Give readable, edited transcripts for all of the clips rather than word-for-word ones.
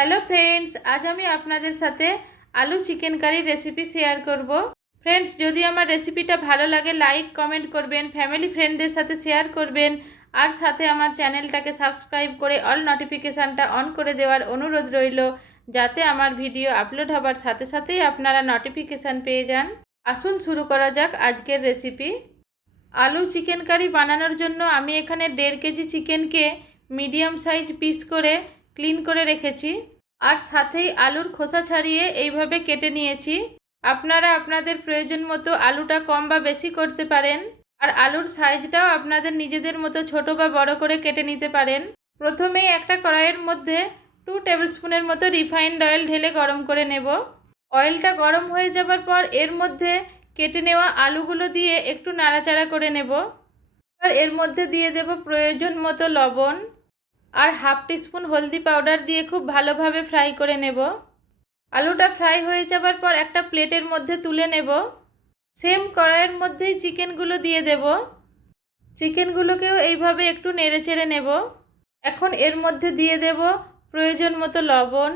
Hello friends, আজ আমি আপনাদের সাথে আলু চিকেন কারি রেসিপি শেয়ার করব। ফ্রেন্ডস, যদি আমার রেসিপিটা ভালো লাগে লাইক কমেন্ট করবেন, ফ্যামিলি ফ্রেন্ডদের সাথে শেয়ার করবেন, আর সাথে আমার চ্যানেলটাকে সাবস্ক্রাইব করে অল নোটিফিকেশানটা অন করে দেওয়ার অনুরোধ রইল, যাতে আমার ভিডিও আপলোড হবার সাথে সাথেই আপনারা নোটিফিকেশান পেয়ে যান। আসুন শুরু করা যাক আজকের রেসিপি। আলু চিকেন কারি বানানোর জন্য আমি এখানে 1.5 কেজি চিকেনকে মিডিয়াম সাইজ পিস করে ক্লিন করে রেখেছি, আর সাথেই আলুর খোসা ছাড়িয়ে এইভাবে কেটে নিয়েছি। আপনারা আপনাদের প্রয়োজন মতো আলুটা কম বা বেশি করতে পারেন, আর আলুর সাইজটাও আপনাদের নিজেদের মতো ছোট বা বড় করে কেটে নিতে পারেন। প্রথমেই একটা কড়াইয়ের মধ্যে 2 টেবিল স্পুনের মতো রিফাইন্ড অয়েল ঢেলে গরম করে নেব। অয়েলটা গরম হয়ে যাবার পর এর মধ্যে কেটে নেওয়া আলুগুলো দিয়ে একটু নাড়াচাড়া করে নেব। আর এর মধ্যে দিয়ে দেব প্রয়োজন মতো লবণ আর হাফ টিস্পুন হলদি পাউডার দিয়ে খুব ভালোভাবে ফ্রাই করে নেব। আলুটা ফ্রাই হয়ে যাবার পর একটা প্লেটের মধ্যে তুলে নেব। সেম কড়াইয়ের মধ্যেই চিকেনগুলো দিয়ে দেব। চিকেনগুলোকেও এইভাবে একটু নেড়েচেড়ে নেব। এখন এর মধ্যে দিয়ে দেব প্রয়োজন মতো লবণ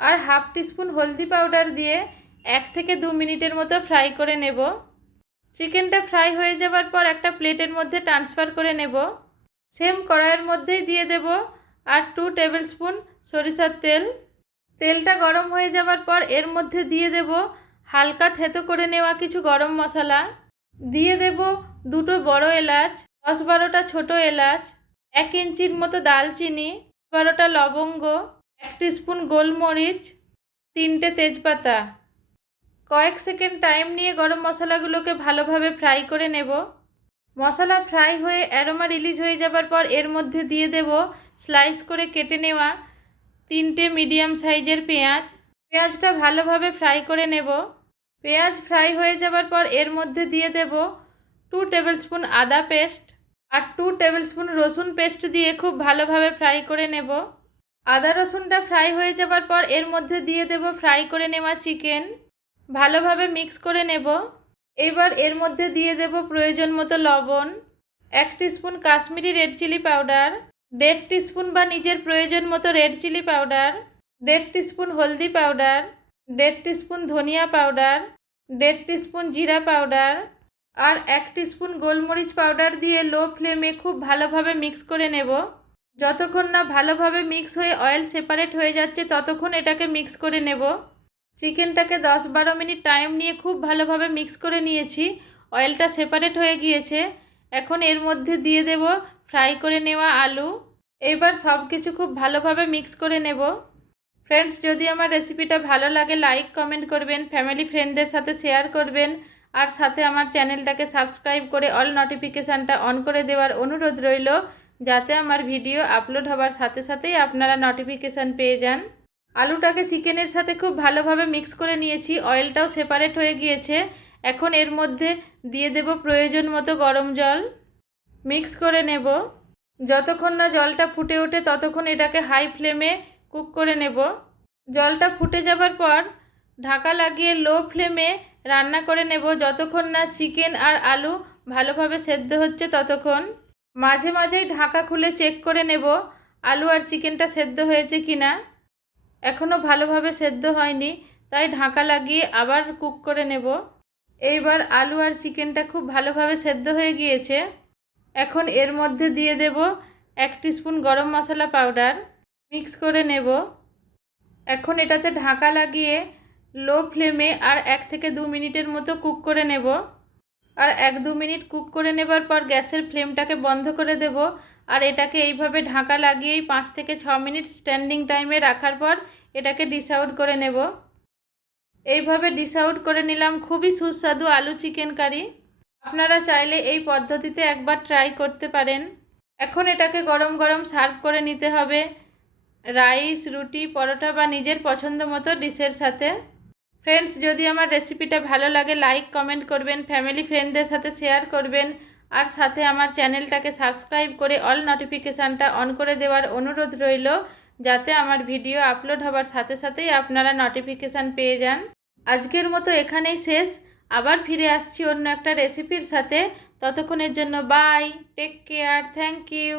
আর হাফ টিস্পুন হলদি পাউডার দিয়ে 1 থেকে 2 মিনিটের মতো ফ্রাই করে নেব। চিকেনটা ফ্রাই হয়ে যাবার পর একটা প্লেটের মধ্যে ট্রান্সফার করে নেব। সেম কড়াইয়ের মধ্যেই দিয়ে দেব আর 2 টেবিল স্পুন সরিষার তেল। তেলটা গরম হয়ে যাবার পর এর মধ্যে দিয়ে দেব হালকা থেতো করে নেওয়া কিছু গরম মশলা, দিয়ে দেব 2টো বড় এলাচ, 10-12টা ছোটো এলাচ, 1 ইঞ্চির মতো দালচিনি, 12টা লবঙ্গ, 1 টিস্পুন গোলমরিচ, 3টে তেজপাতা। কয়েক সেকেন্ড টাইম নিয়ে গরম মশলাগুলোকে ভালোভাবে ফ্রাই করে নেব। মশলা ফ্রাই হয়ে অ্যারোমা রিলিজ হয়ে যাবার পর এর মধ্যে দিয়ে দেব স্লাইস করে কেটে নেওয়া 3টে মিডিয়াম সাইজের পেঁয়াজ। পেঁয়াজটা ভালোভাবে ফ্রাই করে নেব। পেঁয়াজ ফ্রাই হয়ে যাবার পর এর মধ্যে দিয়ে দেব 2 টেবিল স্পুন আদা পেস্ট আর 2 টেবিল স্পুন রসুন পেস্ট দিয়ে খুব ভালোভাবে ফ্রাই করে নেব। আদা রসুনটা ফ্রাই হয়ে যাবার পর এর মধ্যে দিয়ে দেব ফ্রাই করে নেওয়া চিকেন। ভালোভাবে মিক্স করে নেব। এবার এর মধ্যে দিয়ে দেব প্রয়োজন মতো লবণ, 1 teaspoon Kashmiri red chili powder, 1.5 teaspoon বা নিজের প্রয়োজন মতো রেড চিলি পাউডার, 1.5 টিস্পুন হলদি পাউডার, 1.5 টিস্পুন ধনিয়া পাউডার, 1.5 টিস্পুন জিরা পাউডার আর 1 টিস্পুন গোলমরিচ পাউডার দিয়ে লো ফ্লেমে খুব ভালোভাবে মিক্স করে নেব। যতক্ষণ না ভালোভাবে মিক্স হয়ে অয়েল সেপারেট হয়ে যাচ্ছে ততক্ষণ এটাকে মিক্স করে নেব। চিকেনটাকে 10-12 মিনিট টাইম নিয়ে খুব ভালোভাবে মিক্স করে নিয়েছি। অয়েলটা সেপারেট হয়ে গিয়েছে। এখন এর মধ্যে দিয়ে দেব ফ্রাই করে নেওয়া আলু। এবার সব কিছু খুব ভালোভাবে মিক্স করে নেব। ফ্রেন্ডস, যদি আমার রেসিপিটা ভালো লাগে লাইক কমেন্ট করবেন, ফ্যামিলি ফ্রেন্ডদের সাথে শেয়ার করবেন, আর সাথে আমার চ্যানেলটাকে সাবস্ক্রাইব করে অল নোটিফিকেশানটা অন করে দেওয়ার অনুরোধ রইল, যাতে আমার ভিডিও আপলোড হবার সাথে সাথেই আপনারা নোটিফিকেশান পেয়ে যান। আলুটাকে চিকেনের সাথে খুব ভালোভাবে মিক্স করে নিয়েছি। অয়েলটাও সেপারেট হয়ে গিয়েছে। এখন এর মধ্যে দিয়ে দেব প্রয়োজন মতো গরম জল। মিক্স করে নেব। যতক্ষণ না জলটা ফুটে ওঠে ততক্ষণ এটাকে হাই ফ্লেমে কুক করে নেব। জলটা ফুটে যাবার পর ঢাকা লাগিয়ে লো ফ্লেমে রান্না করে নেব যতক্ষণ না চিকেন আর আলু ভালোভাবে সেদ্ধ হচ্ছে ততক্ষণ। মাঝে মাঝেই ঢাকা খুলে চেক করে নেব আলু আর চিকেনটা সেদ্ধ হয়েছে কিনা। এখনও ভালোভাবে সেদ্ধ হয়নি, তাই ঢাকা লাগিয়ে আবার কুক করে নেব। এইবার আলু আর চিকেনটা খুব ভালোভাবে সেদ্ধ হয়ে গিয়েছে। এখন এর মধ্যে দিয়ে দেব 1 টিস্পুন গরম মশলা পাউডার। মিক্স করে নেব। এখন এটাতে ঢাকা লাগিয়ে লো ফ্লেমে আর 1 থেকে 2 মিনিটের মতো কুক করে নেব। আর 1-2 মিনিট কুক করে নেবার পর গ্যাসের ফ্লেমটাকে বন্ধ করে দেব। আর এটাকে এইভাবে ঢাকা লাগিয়েই 5 থেকে 6 মিনিট স্ট্যান্ডিং টাইমে রাখার পর এটাকে ডিশ আউট করে নেব। এইভাবে ডিশ আউট করে নিলাম খুবই সুস্বাদু আলু চিকেন কারি। আপনারা চাইলে এই পদ্ধতিতে একবার ট্রাই করতে পারেন। এখন এটাকে গরম গরম সার্ভ করে নিতে হবে রাইস, রুটি, পরোটা বা নিজের পছন্দ মতো ডিশের সাথে। ফ্রেন্ডস, যদি আমার রেসিপিটা ভালো লাগে লাইক কমেন্ট করবেন, ফ্যামিলি ফ্রেন্ডদের সাথে শেয়ার করবেন, আর সাথে আমার চ্যানেলটাকে সাবস্ক্রাইব করে অল নোটিফিকেশানটা অন করে দেওয়ার অনুরোধ রইল, যাতে আমার ভিডিও আপলোড হবার সাথে সাথেই আপনারা নোটিফিকেশান পেয়ে যান। আজকের মতো এখানেই শেষ। আবার ফিরে আসছি অন্য একটা রেসিপির সাথে। ততক্ষণের জন্য bye, take care, thank you.